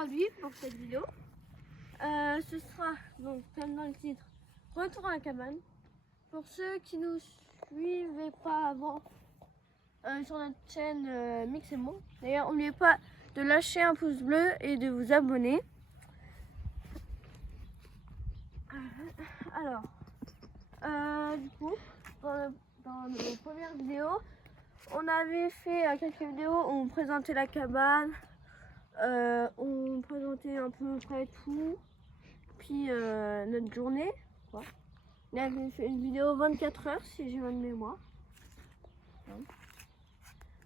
aujourd'hui pour cette vidéo. Ce sera, donc, comme dans le titre, retour à la cabane. Pour ceux qui ne nous suivaient pas avant sur notre chaîne Mix et Mo. D'ailleurs, n'oubliez pas de lâcher un pouce bleu et de vous abonner. Alors, du coup, dans nos premières vidéos, on avait fait quelques vidéos où on présentait la cabane, on présentait à peu près tout, puis notre journée. Quoi. On avait fait une vidéo 24 heures si j'ai bonne mémoire.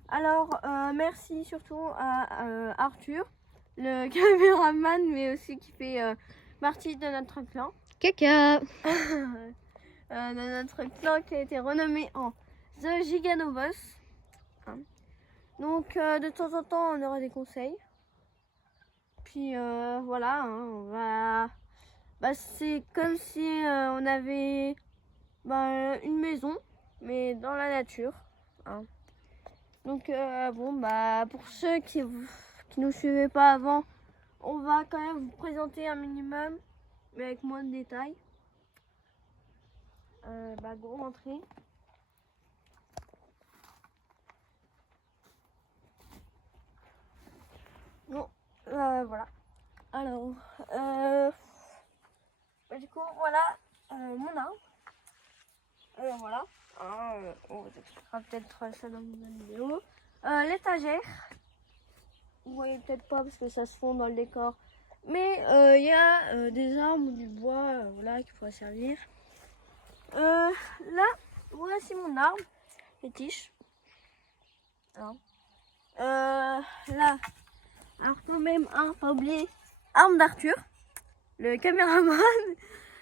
Alors, merci surtout à Arthur, le caméraman, mais aussi qui fait partie de notre clan. Caca. De notre clan qui a été renommé en The Giganovos. Donc, de temps en temps, on aura des conseils. Puis voilà, hein, on va. C'est comme si on avait une maison, mais dans la nature. Hein. Donc pour ceux qui nous suivaient pas avant, on va quand même vous présenter un minimum, mais avec moins de détails. Gros entrée. Bon, voilà. Alors, du coup, voilà mon arbre. Voilà. On vous expliquera peut-être ça dans une vidéo. L'étagère. Vous voyez peut-être pas parce que ça se fond dans le décor. Mais il y a des arbres ou du bois voilà, qui pourraient servir. Là, voici mon arbre, les tiges. Alors, là, alors quand même, pas oublier, arme d'Arthur, le caméraman.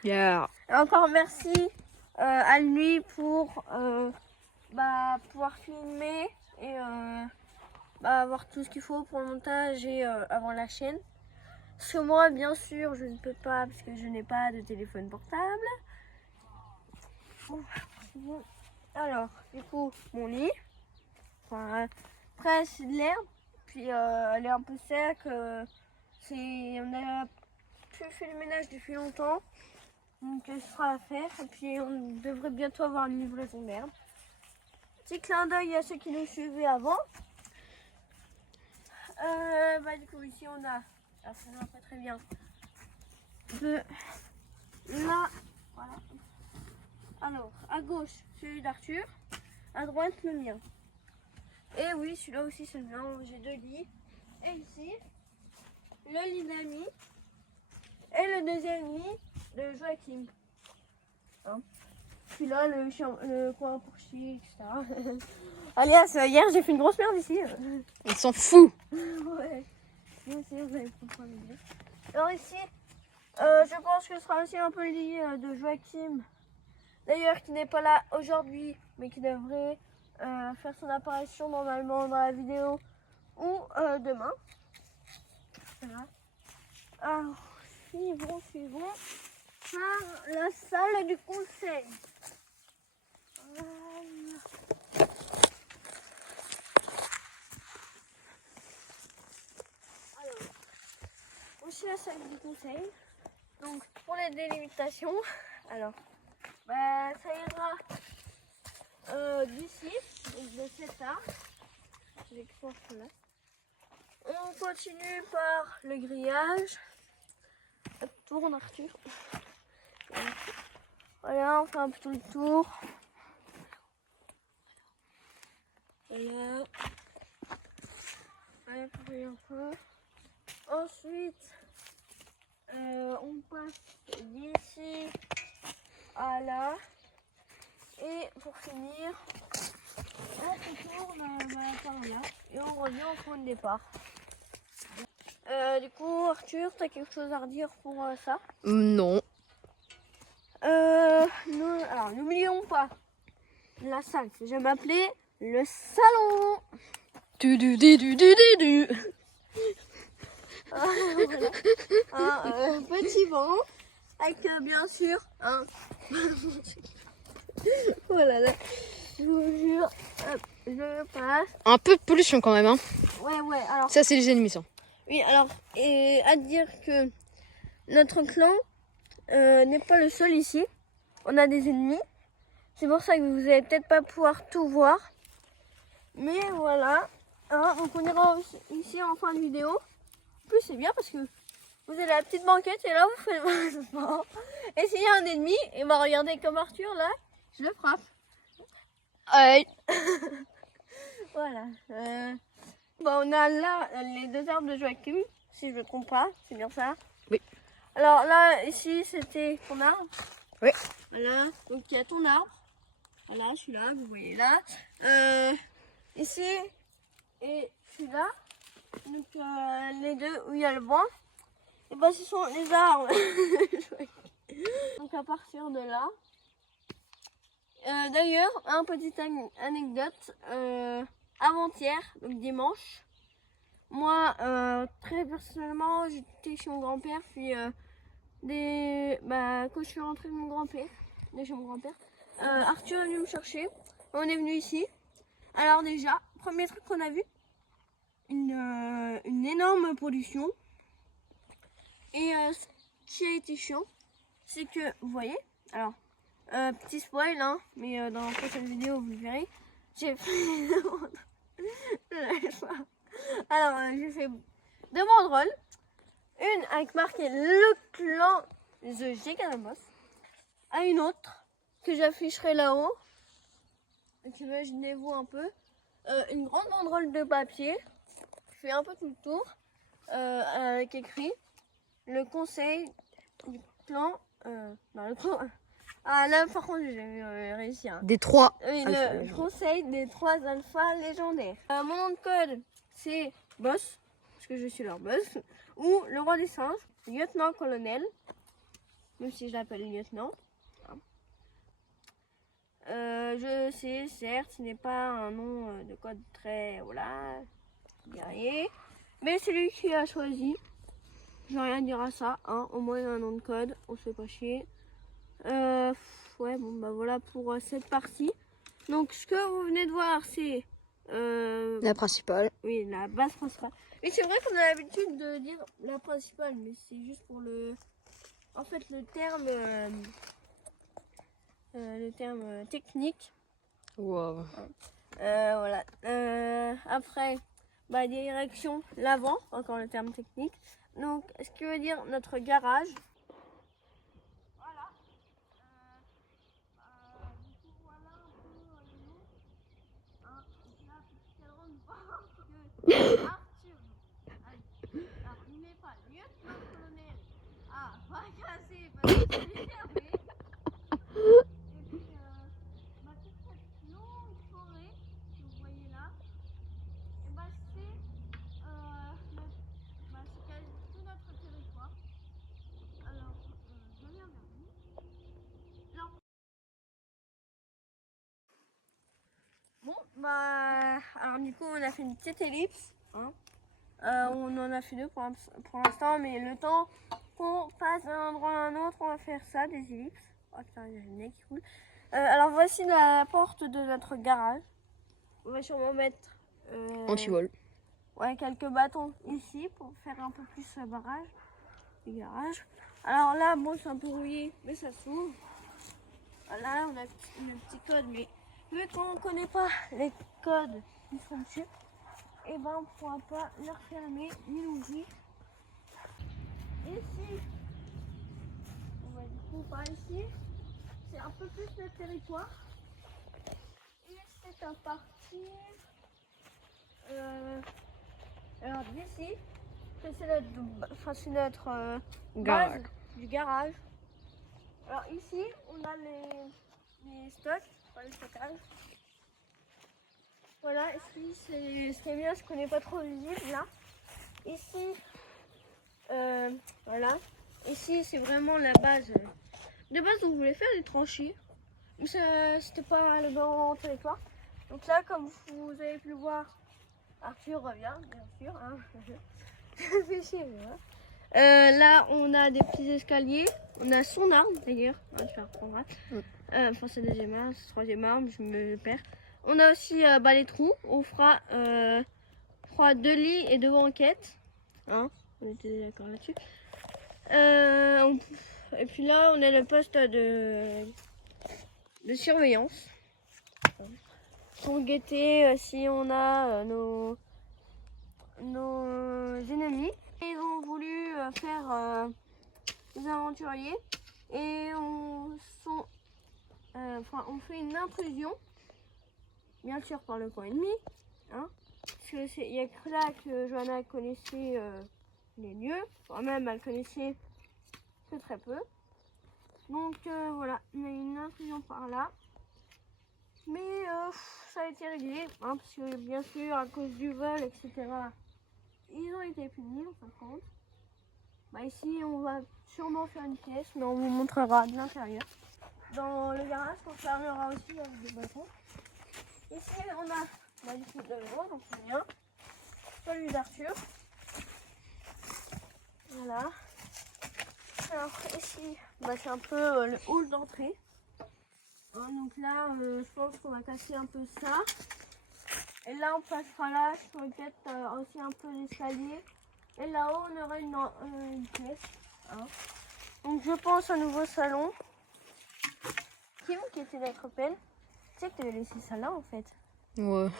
Yeah. Et encore merci à lui pour pouvoir filmer et avoir tout ce qu'il faut pour le montage et avoir la chaîne. Parce que moi, bien sûr, je ne peux pas parce que je n'ai pas de téléphone portable. Bon. Alors, du coup, mon lit. Après, c'est de l'herbe. Puis, elle est un peu sec. On n'a plus fait le ménage depuis longtemps. Donc, ce sera à faire. Et puis, on devrait bientôt avoir une livraison d'herbe. Petit clin d'œil à ceux qui nous suivaient avant. Du coup, ici, on a... Alors, ça va pas très bien. Là, voilà. Alors, à gauche, celui d'Arthur. À droite, le mien. Et oui, celui-là aussi, c'est le mien. J'ai 2 lits. Et ici, le lit d'Ami. Et le deuxième lit de Joachim. Hein. Puis là, le coin pour chier, etc. Alias, hier, j'ai fait une grosse merde ici. On s'en fout. Ouais. Moi aussi, vous allez comprendre. Alors ici, je pense que ce sera aussi un peu le lit de Joachim. D'ailleurs, qui n'est pas là aujourd'hui, mais qui devrait faire son apparition normalement dans la vidéo ou demain. Voilà. Alors, suivons par la salle du conseil. Voilà. Alors, voici la salle du conseil. Donc, pour les délimitations, alors, ça ira d'ici, de cet arbre. J'exporte là. On continue par le grillage. Tourne Arthur. Voilà, on fait un peu tout le tour. Voilà. Allez, pour regarder un peu. Ensuite, on passe d'ici à là. Et pour finir, on retourne par là. Et on revient au point de départ. Du coup, Arthur, tu as quelque chose à redire pour ça? Non. Alors, n'oublions pas la salle que j'aime appeler le salon. Du. Voilà. Un petit banc avec bien sûr un... Voilà, là, je vous jure, hop, je passe. Un peu de pollution quand même, hein. Ouais, alors Ça, c'est les ennemis, ça. Oui, alors, et à dire que notre clan n'est pas le seul ici. On a des ennemis. C'est pour ça que vous allez peut-être pas pouvoir tout voir. Mais voilà. Hein, donc on ira ici en fin de vidéo. En plus, c'est bien parce que vous avez la petite banquette et là, vous faites le sport. Et s'il y a un ennemi, et bah regardez comme Arthur là, je le frappe. Ouais. Voilà. Bon, on a là les 2 arbres de Joachim, si je ne me trompe pas, c'est bien ça? Oui. Alors là, ici, c'était ton arbre. Oui. Voilà, donc il y a ton arbre. Voilà, celui-là, vous voyez là. Ici, et celui-là. Donc les deux où il y a le banc. Et ben ce sont les arbres. Donc à partir de là. D'ailleurs, un petite anecdote. Avant-hier, donc dimanche, moi, très personnellement, j'étais chez mon grand-père, puis quand je suis rentrée de chez mon grand-père, Arthur est venu me chercher, on est venu ici. Alors déjà, premier truc qu'on a vu, une énorme pollution. Et ce qui a été chiant, c'est que, vous voyez, alors, petit spoil, hein, mais dans la prochaine vidéo, vous le verrez, j'ai fait... Alors, j'ai fait 2 banderoles. Une avec marqué le clan The Giganamos. À une autre que j'afficherai là-haut. Donc imaginez-vous un peu. Une grande banderole de papier. Je fais un peu tout le tour. Avec écrit le conseil du clan. Non, le clan. Ah là par contre j'ai réussi. Hein. Des 3. Oui, le conseil des 3 alphas légendaires. Mon nom de code c'est Boss, parce que je suis leur boss. Ou le roi des singes, lieutenant-colonel, même si je l'appelle lieutenant. Je sais, certes, ce n'est pas un nom de code très, voilà, guerrier. Mais c'est lui qui a choisi. Je vais rien dire à ça, hein. Au moins il y a un nom de code, on se fait pas chier. Ouais, bon bah voilà pour cette partie. Donc ce que vous venez de voir, c'est La principale. oui, la base principale. Mais c'est vrai qu'on a l'habitude de dire la principale, mais c'est juste pour le... En fait, le terme technique. Wow. Voilà. Après, bah, direction l'avant, encore le terme technique. Donc, ce qui veut dire notre garage. Voilà. Du coup, voilà un peu les noms. Hein, là, petit cadran de voir que Arthur. Alors, il n'est pas lieutenant-colonel. Ah, pas cassé, parce que c'est fermé. Et puis, toute cette longue forêt que vous voyez là, et c'est quasi tout notre territoire. Alors, je viens vers vous. Alors, bon, alors du coup, on a fait une petite ellipse. Hein. On en a fait 2 pour l'instant, mais le temps qu'on passe d'un endroit à un autre, on va faire ça, des ellipses. Oh putain, il y a le nez qui coule. Alors voici la porte de notre garage. On va sûrement mettre Anti-vol. ouais, quelques bâtons ici pour faire un peu plus barrage du garage. Alors là, bon, c'est un peu rouillé, mais ça s'ouvre. Voilà, on a un petit code, mais vu qu'on ne connaît pas les codes qui sont dessus, et ben on ne pourra pas les refermer ni l'ouvrir. Ici, on va du coup par ici, c'est un peu plus notre territoire. Et c'est à partir alors d'ici, c'est notre base du garage. Alors ici, on a les stocks, enfin les stockages. Voilà, ici c'est ce qui est bien, ce qu'on n'est pas trop visible là. Ici, voilà. Ici c'est vraiment la base. De base on voulait faire des tranchées, mais c'était pas le bon territoire. Donc là, comme vous avez pu le voir, Arthur revient, bien sûr. Hein. Ça fait chier, hein. Là on a des petits escaliers. On a son arbre d'ailleurs. Hein, je vais reprendre. Enfin c'est deuxième arbre, c'est troisième arbre, je me perds. On a aussi les trous. On fera 2 lits et 2 banquettes. Hein, on était d'accord là-dessus. Et puis là, on a le poste de surveillance. Pour guetter si on a nos ennemis. Ils ont voulu faire des aventuriers et on fait une intrusion, bien sûr par le camp ennemi. Hein, parce que il n'y a que là que Johanna connaissait les lieux, enfin même elle connaissait que très peu. Donc voilà, on a une intrusion par là. Mais ça a été réglé, hein, parce que bien sûr, à cause du vol, etc., ils ont été punis, en fin de compte. Bah, ici, on va sûrement faire une pièce, mais on vous montrera de l'intérieur. Dans le garage, on fermera aussi avec des bâtons. Ici, on a du coup de l'eau, donc c'est bien. Celui d'Arthur. Voilà. Alors ici, bah, c'est un peu le hall d'entrée. Hein, donc là, je pense qu'on va casser un peu ça. Et là, on passera là, je pourrais peut-être aussi un peu l'escalier. Et là-haut, on aura une pièce. Hein. Donc je pense un nouveau salon. Kim, qui était d'être peine. Tu sais que tu avais laissé ça là, en fait. Ouais.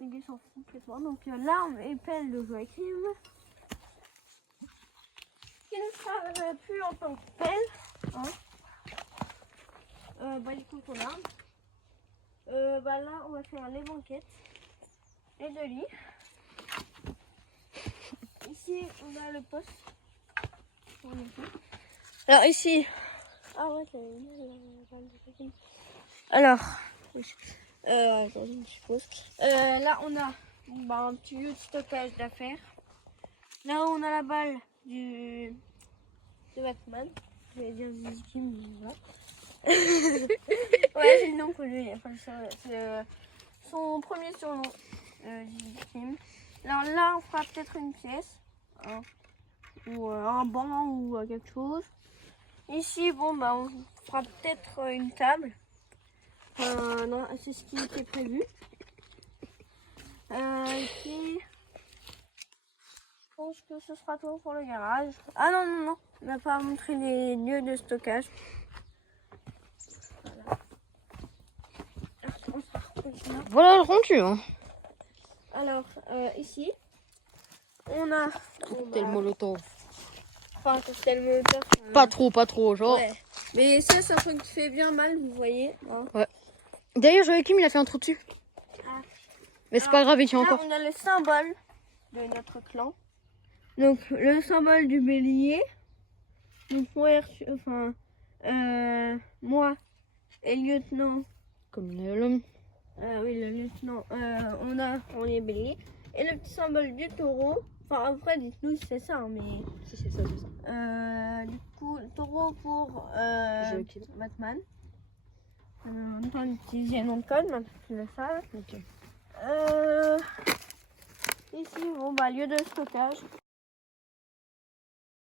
Donc ils s'en foutent complètement. Donc là, on épelle le jouet Kim. Qui ne sera plus en tant que pelle. Hein. Bah du coup, ton arme. Bah là, on va faire les banquettes. Les deux lits. Ici, on a le poste. Alors ici. Ah ouais, c'est alors, attendez, je suppose. Là, on a un petit lieu de stockage d'affaires. Là, on a la balle de Batman. Je vais dire Zizi Kim, mais voilà. Ouais, c'est le nom que lui. Enfin, c'est son premier surnom, Zizi Kim. Alors là, on fera peut-être une pièce. Hein, ou un banc ou quelque chose. Ici, bon, bah, on fera peut-être une table. Non, c'est ce qui était prévu. Ici, je pense que ce sera tout pour le garage. Ah non, non, non, on n'a pas montré les lieux de stockage. Voilà le rendu. Hein. Alors, ici, on a... Cocktail molotov. Enfin, cocktail molotov. Pas trop, genre. Ouais. Mais ça, c'est un truc qui fait bien mal, vous voyez. Hein. Ouais. D'ailleurs, Joachim, il a fait un trou dessus. Ah. Mais c'est pas grave, il tient Là, encore. on a le symbole de notre clan. Donc, le symbole du bélier. Donc, moi et le lieutenant. Comme l'homme. Oui, le lieutenant. On est bélier. Et le petit symbole du taureau. Enfin, après, dites-nous si c'est ça, hein, mais. Si, c'est ça, c'est ça. Du coup, le taureau pour Batman. On peut utiliser un nom de code, maintenant que tu le sais. Ok. Ici, bon, bah, lieu de stockage.